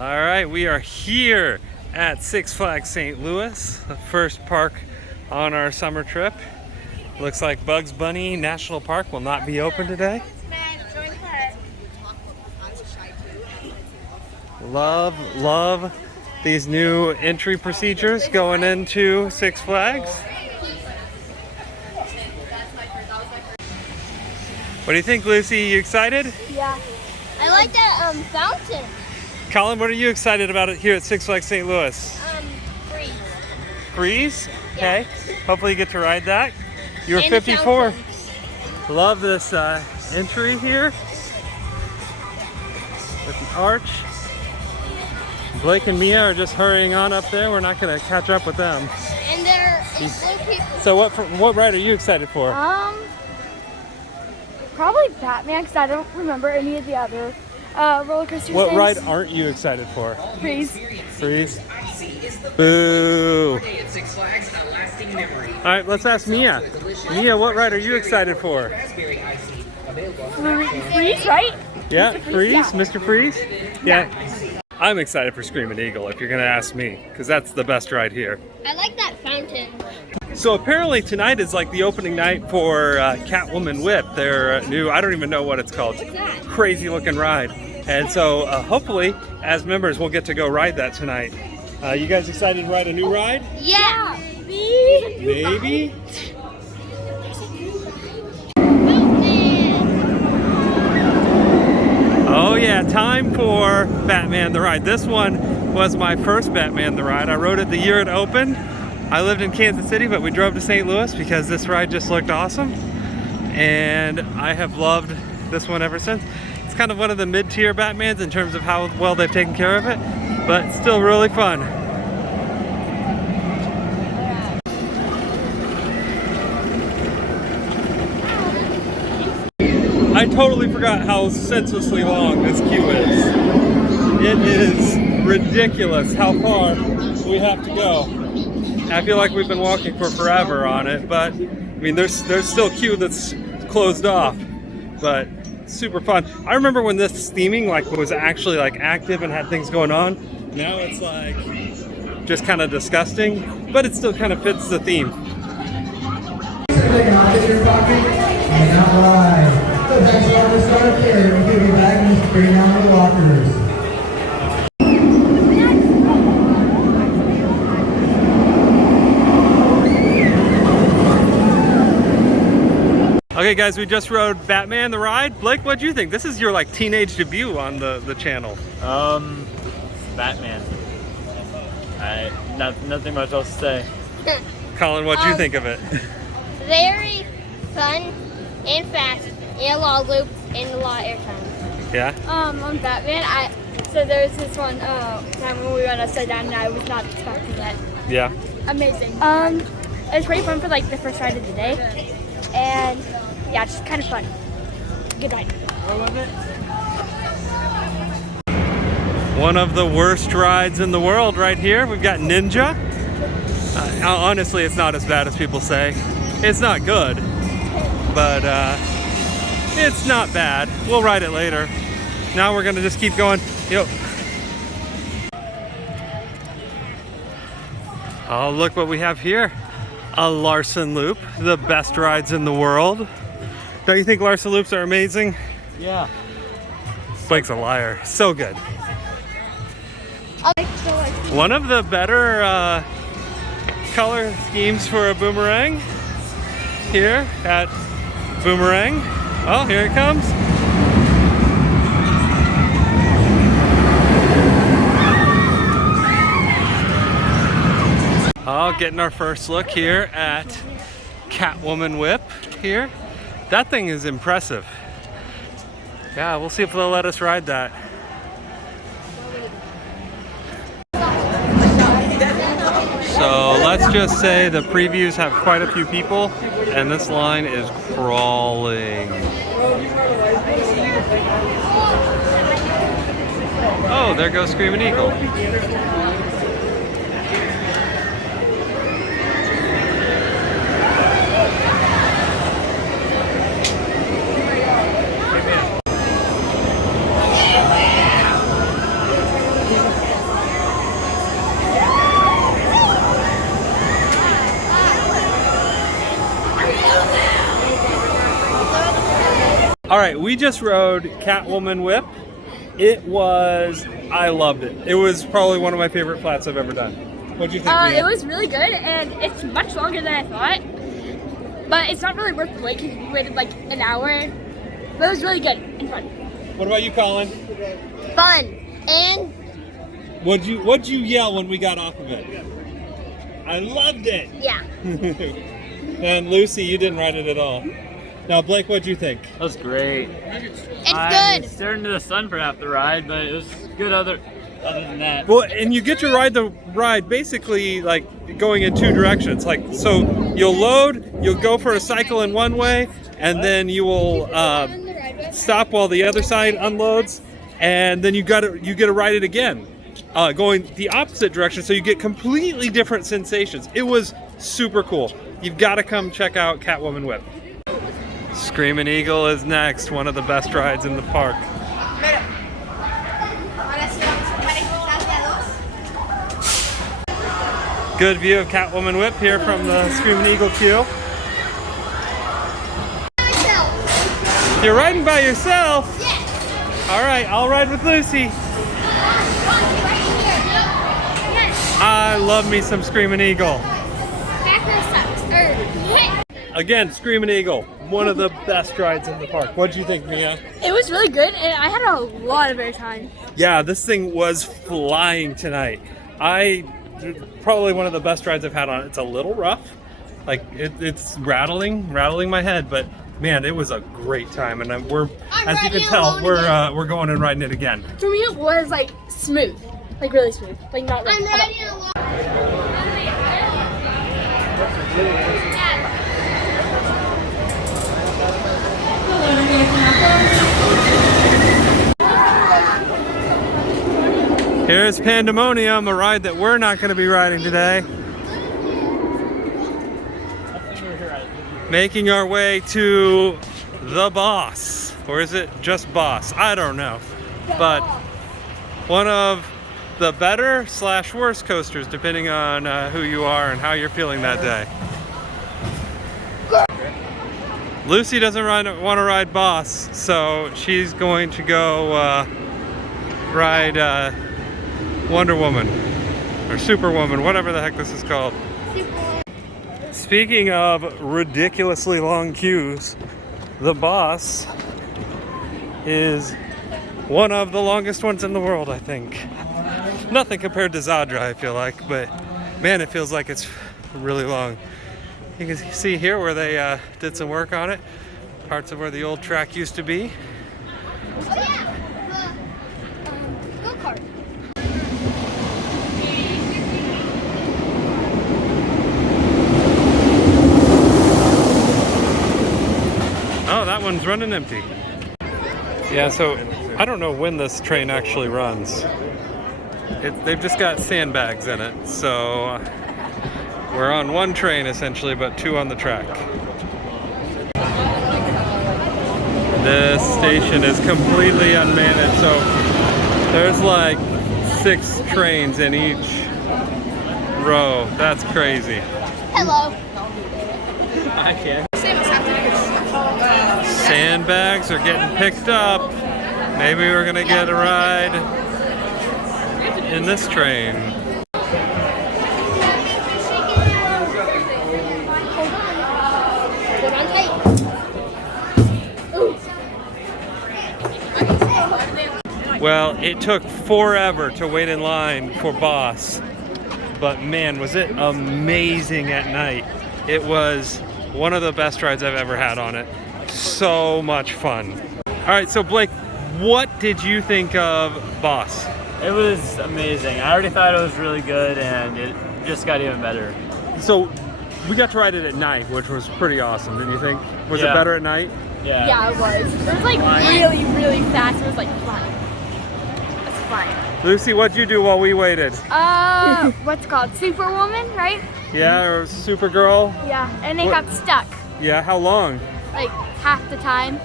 All right, we are here at Six Flags St. Louis, the first park on our summer trip. Looks like Bugs Bunny National Park will not be open today. Love these new entry procedures going into Six Flags. What do you think, Lucy? You excited? Yeah. I like that fountain. Colin, what are you excited about it here at Six Flags St. Louis? Freeze. Freeze? Okay. Yeah. Hopefully you get to ride that. You're And 54. Love this entry here with the arch. Blake and Mia are just hurrying on up there. We're not going to catch up with them. And there is blue people. So what ride are you excited for? Probably Batman, because I don't remember any of the other roller coasters. What ride aren't you excited for? Freeze. Freeze? Boo! Alright, let's ask Mia. Mia, what ride are you excited for? Freeze, right? Yeah, Freeze? Yeah. Mr. Freeze? Yeah. I'm excited for Screamin' Eagle, if you're going to ask me, because that's the best ride here. I like that fountain. So apparently tonight is like the opening night for Catwoman Whip, their new, I don't even know what it's called, crazy looking ride. And so hopefully, as members, we'll get to go ride that tonight. You guys excited to ride a new ride? Yeah. Maybe? Oh yeah, time for Batman the Ride. This one was my first Batman the Ride. I rode it the year it opened. I lived in Kansas City, but we drove to St. Louis because this ride just looked awesome. And I have loved this one ever since. It's kind of one of the mid-tier Batmans in terms of how well they've taken care of it, but it's still really fun. I totally forgot how senselessly long this queue is. It is ridiculous how far we have to go. I feel like we've been walking for forever on it, but I mean, there's still a queue that's closed off, but super fun. I remember when this theming was actually active and had things going on. Now it's just kind of disgusting, but it still kind of fits the theme. Okay guys, we just rode Batman the Ride. Blake, what'd you think? This is your teenage debut on the channel. Batman. Nothing much else to say. Colin, what'd you think of it? Very fun and fast and a lot of loops and a lot of airtime. Yeah? On Batman, so there was this one time when we went upside down and I was not expecting that. Yeah. Amazing. It was pretty fun for the first ride of the day. And yeah, just kind of fun. Good ride. One of the worst rides in the world right here. We've got Ninja. Honestly, it's not as bad as people say. It's not good, but it's not bad. We'll ride it later. Now we're gonna just keep going. Yo. Oh, look what we have here. A Larson Loop, the best rides in the world. Don't you think Larson Loops are amazing? Yeah. Blake's a liar. So good. One of the better color schemes for a boomerang here at Boomerang. Oh, here it comes. Oh, getting our first look here at Catwoman Whip here. That thing is impressive. Yeah, we'll see if they'll let us ride that. So let's just say the previews have quite a few people and this line is crawling. Oh, there goes Screamin' Eagle. right, we just rode Catwoman Whip. I loved it. It was probably one of my favorite flats I've ever done. What'd you think, Mia? It was really good, and it's much longer than I thought. But it's not really worth the wait because we waited like an hour. But it was really good and fun. What about you, Colin? Fun. And What'd you yell when we got off of it? I loved it. yeah. And Lucy, you didn't ride it at all. Now, Blake, what'd you think? That was great. It's I good. stared into the sun for half the ride, but it was good other than that. Well, and you get to ride the ride basically like going in two directions. Like, so you'll load, you'll go for a cycle in one way, and then you will stop while the other side unloads, and then you get to ride it again, going the opposite direction. So you get completely different sensations. It was super cool. You've got to come check out Catwoman Whip. Screamin' Eagle is next, one of the best rides in the park. Good view of Catwoman Whip here from the Screamin' Eagle queue. You're riding by yourself? Yes. All right, I'll ride with Lucy. I love me some Screamin' Eagle. Again, Screamin' Eagle, one of the best rides in the park. What'd you think, Mia? It was really good, and I had a lot of airtime. Yeah, this thing was flying tonight. Probably one of the best rides I've had on it. It's a little rough, like it's rattling my head, but man, it was a great time. And we're, as you can tell, we're going and riding it again. For me, it was like smooth, like really smooth, like not like. I'm riding along. Here's Pandemonium, a ride that we're not going to be riding today. Making our way to the Boss. Or is it just Boss? I don't know. But one of the better / worst coasters, depending on who you are and how you're feeling that day. Lucy doesn't want to ride Boss, so she's going to go ride Wonder Woman or Superwoman, whatever the heck this is called. Speaking of ridiculously long queues, the Boss is one of the longest ones in the world, I think. Nothing compared to Zadra, I feel like, but man, it feels like it's really long. You can see here where they did some work on it, parts of where the old track used to be. Oh yeah, the go-kart. Oh, that one's running empty. Yeah, so I don't know when this train actually runs. They've just got sandbags in it, so we're on one train essentially, but two on the track. This station is completely unmanaged, so there's like 6 trains in each row. That's crazy. Hello. I can't. Sandbags are getting picked up. Maybe we're gonna get a ride in this train. Hold on tight. Well, it took forever to wait in line for Boss, but man, was it amazing at night. It was one of the best rides I've ever had on it. So much fun. All right, so Blake, what did you think of Boss? It was amazing. I already thought it was really good, and it just got even better. So we got to ride it at night, which was pretty awesome, didn't you think? Was it Yeah. better at night? Yeah. Yeah, it was. It was like really, really fast. It was like fun. It's fun. Lucy, what'd you do while we waited? What's it called? Superwoman, right? Yeah, or Supergirl? Yeah, and they What? got stuck Yeah, how long? like half the time.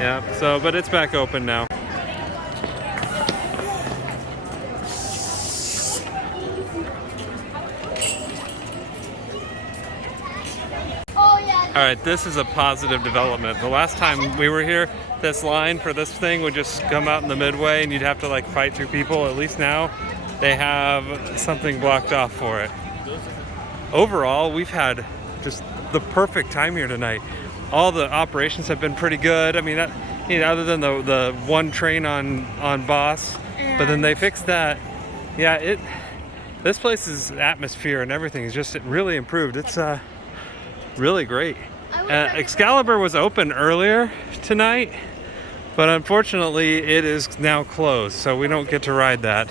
Yeah, so, but it's back open now. Oh yeah. All right, this is a positive development. The last time we were here, this line for this thing would just come out in the midway and you'd have to like fight through people. At least now they have something blocked off for it. Overall, we've had just the perfect time here tonight. All the operations have been pretty good. I mean, other than the one train on Boss, but then they fixed that. Yeah, this place's atmosphere and everything is just really improved. It's really great. Excalibur was open earlier tonight, but unfortunately it is now closed, so we don't get to ride that.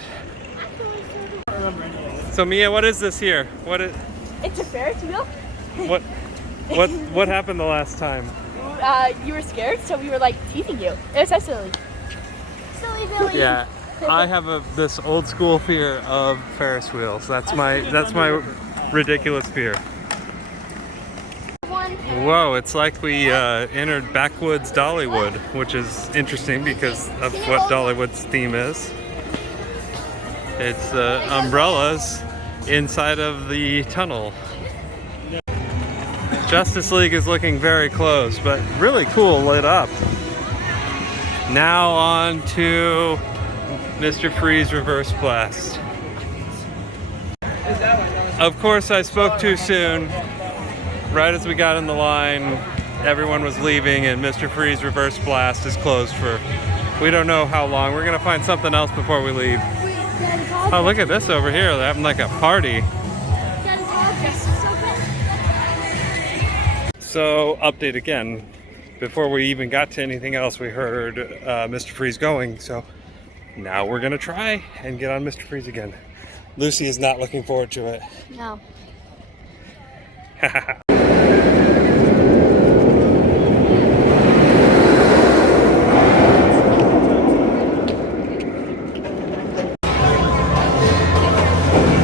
So Mia, what is this here? It's a Ferris wheel. What happened the last time? You were scared, so we were like teasing you. It was so silly. Silly Billy. Yeah, I have this old school fear of Ferris wheels. That's my ridiculous fear. Whoa, it's like we entered backwoods Dollywood, which is interesting because of what Dollywood's theme is. It's umbrellas inside of the tunnel. Justice League is looking very close, but really cool, lit up. Now on to Mr. Freeze Reverse Blast. Of course, I spoke too soon. Right as we got in the line, everyone was leaving and Mr. Freeze Reverse Blast is closed for we don't know how long. We're gonna find something else before we leave. Oh, look at this over here. They're having like a party. So, update again. Before we even got to anything else, we heard Mr. Freeze going. So now we're gonna try and get on Mr. Freeze again. Lucy is not looking forward to it. No.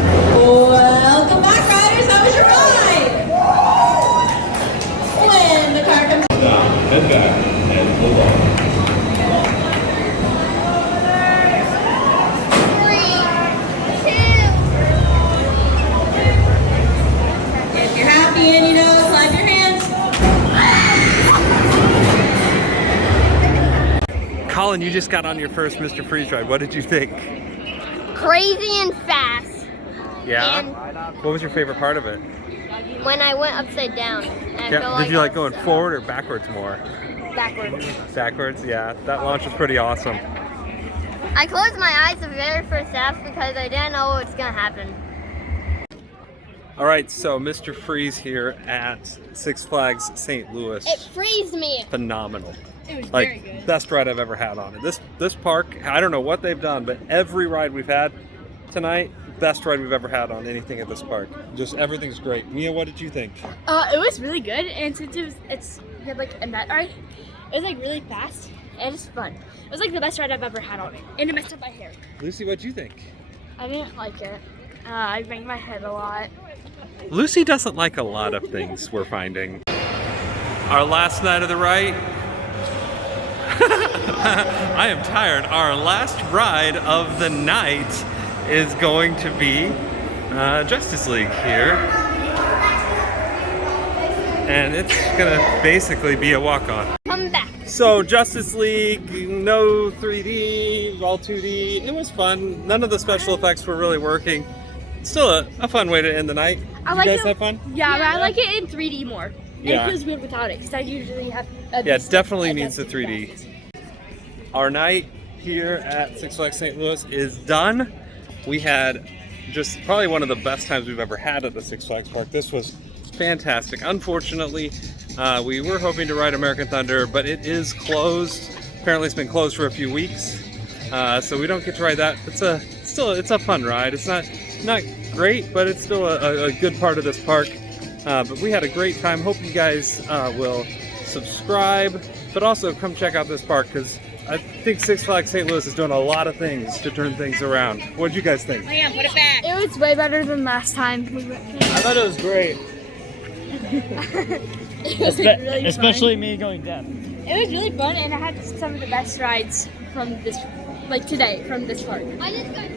Welcome back, riders. How was your ride? When the car comes Down, head back, and pull on. 3, 2. If you're happy and you know, clap your hands. Colin, you just got on your first Mr. Freeze ride. What did you think? Crazy and fast. Yeah? And What was your favorite part of it? when I went upside down, I felt Did you like I going was forward or backwards more? backwards. Backwards, yeah. That launch was pretty awesome. I closed my eyes the very first half because I didn't know what was gonna happen. All right, so Mr. Freeze here at Six Flags St. Louis. It freezed me. Phenomenal. It was Like, very good. best ride I've ever had on it. This park, I don't know what they've done, but every ride we've had tonight, best ride we've ever had on anything at this park. Just everything's great. Mia, what did you think? It was really good, and since we had like a net ride, it was like really fast and it's fun. It was like the best ride I've ever had on it, and it messed up my hair. Lucy, what'd you think? I didn't like it. I banged my head a lot. Lucy doesn't like a lot of things, we're finding. Our last night of the ride. I am tired. Our last ride of the night is going to be Justice League here. And it's gonna basically be a walk-on. Come back. So Justice League, no 3D, all 2D. It was fun. None of the special effects were really working. Still a fun way to end the night. I You like guys it. have fun? Yeah, but I like it in 3D more. And Yeah. it feels weird without it, because I usually have. Yeah, it definitely needs the 3D. Our night here at Six Flags St. Louis is done. We had just probably one of the best times we've ever had at the Six Flags Park. This was fantastic. Unfortunately, we were hoping to ride American Thunder, but it is closed. Apparently it's been closed for a few weeks, so we don't get to ride that. It's a fun ride. It's not great, but it's still a good part of this park. But we had a great time. Hope you guys will subscribe, but also come check out this park because I think Six Flags St. Louis is doing a lot of things to turn things around. What did you guys think? Liam, put it back. It was way better than last time we went. I thought it was great. It was like, really Especially fun. me going deaf. It was really fun, and I had some of the best rides from this, like today, from this park. I just got